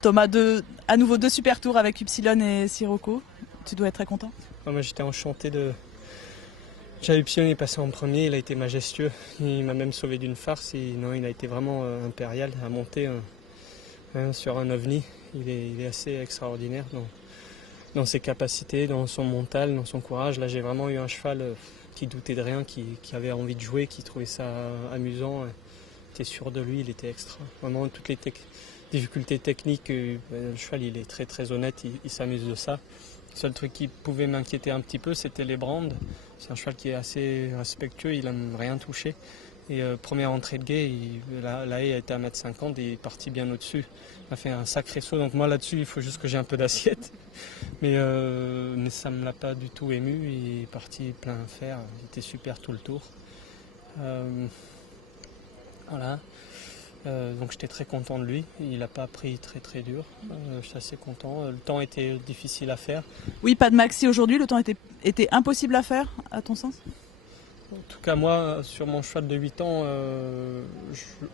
Thomas, à nouveau 2 super tours avec Upsilon et Sirocco. Tu dois être très content. Moi j'étais enchanté de... Déjà Upsilon est passé en premier, il a été majestueux. Il m'a même sauvé d'une farce. Non, il a été vraiment impérial à monter sur un ovni. Il est assez extraordinaire dans ses capacités, dans son mental, dans son courage. Là j'ai vraiment eu un cheval qui doutait de rien, qui avait envie de jouer, qui trouvait ça amusant. Il était sûr de lui, il était extra. Vraiment toutes les difficultés techniques, le cheval il est très très honnête, il s'amuse de ça. Le seul truc qui pouvait m'inquiéter un petit peu, c'était les brandes. C'est un cheval qui est assez respectueux, il n'aime rien toucher. Et première entrée de guet, la haie a été à 1,50 m et il est parti bien au-dessus. Il a fait un sacré saut, donc moi là-dessus il faut juste que j'ai un peu d'assiette. Mais ça ne me l'a pas du tout ému, il est parti plein fer, il était super tout le tour. Voilà. Donc j'étais très content de lui, il n'a pas pris très très dur, je suis assez content. Le temps était difficile à faire. Oui, pas de maxi aujourd'hui, le temps était impossible à faire, à ton sens? En tout cas moi, sur mon cheval de 8 ans,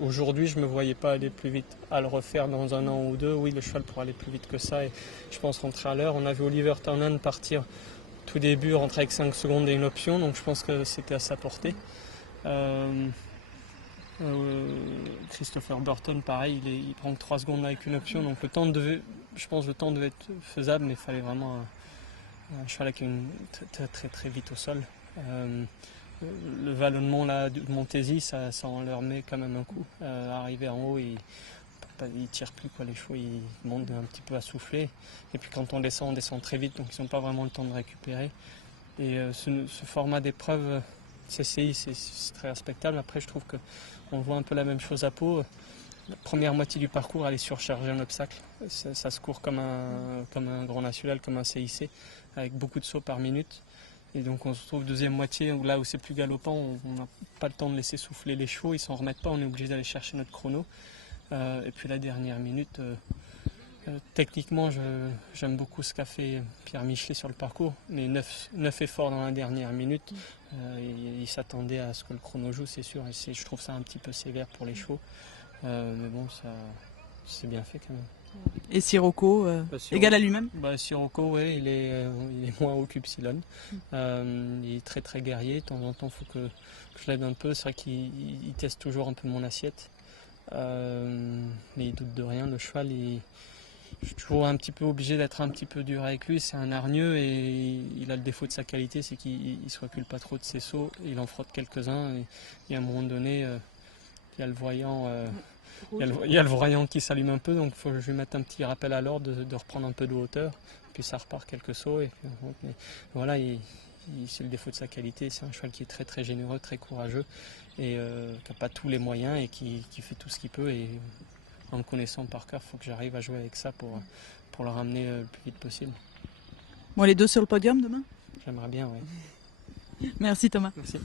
aujourd'hui je ne me voyais pas aller plus vite. À le refaire dans un an ou deux, oui le cheval pourrait aller plus vite que ça et je pense rentrer à l'heure. On a vu Oliver Turner partir tout début, rentrer avec 5 secondes et une option, donc je pense que c'était à sa portée. Christopher Burton, pareil, il prend que 3 secondes avec une option, donc je pense que le temps devait être faisable, mais il fallait vraiment un cheval qui est très, très très vite au sol. Le vallonnement là, de Montésy, ça en leur met quand même un coup. Arrivé en haut, ils ne tirent plus, quoi, les chevaux, ils montent un petit peu à souffler. Et puis quand on descend très vite, donc ils n'ont pas vraiment le temps de récupérer. Et ce format d'épreuve CCI, c'est très respectable. Après, je trouve qu'on voit un peu la même chose à Pau. La première moitié du parcours, elle est surchargée en obstacles. Ça se court comme un grand national, comme un CIC, avec beaucoup de sauts par minute. Et donc on se retrouve deuxième moitié, là où c'est plus galopant, on n'a pas le temps de laisser souffler les chevaux, ils s'en remettent pas, on est obligé d'aller chercher notre chrono. Et puis la dernière minute, techniquement j'aime beaucoup ce qu'a fait Pierre Michelet sur le parcours, mais 9 efforts dans la dernière minute, il s'attendait à ce que le chrono joue, c'est sûr, et je trouve ça un petit peu sévère pour les chevaux, mais bon, c'est bien fait quand même. Et Sirocco, égal à lui-même? Sirocco, ouais, il est moins haut qu'Upsilon. Il est très très guerrier. De temps en temps, il faut que je l'aide un peu. C'est vrai qu'il teste toujours un peu mon assiette. Mais il doute de rien. Le cheval, je suis toujours un petit peu obligé d'être un petit peu dur avec lui. C'est un hargneux et il a le défaut de sa qualité, c'est qu'il ne se recule pas trop de ses sauts. Il en frotte quelques-uns. Et à un moment donné, il y a le voyant. Il y a le voyant qui s'allume un peu, donc il faut que je lui mette un petit rappel à l'ordre de reprendre un peu de hauteur. Puis ça repart quelques sauts. Et puis, voilà, c'est le défaut de sa qualité. C'est un cheval qui est très très généreux, très courageux et qui n'a pas tous les moyens et qui fait tout ce qu'il peut. Et en me connaissant par cœur, il faut que j'arrive à jouer avec ça pour le ramener le plus vite possible. Bon, les 2 sur le podium demain? J'aimerais bien, oui. Merci Thomas. Merci.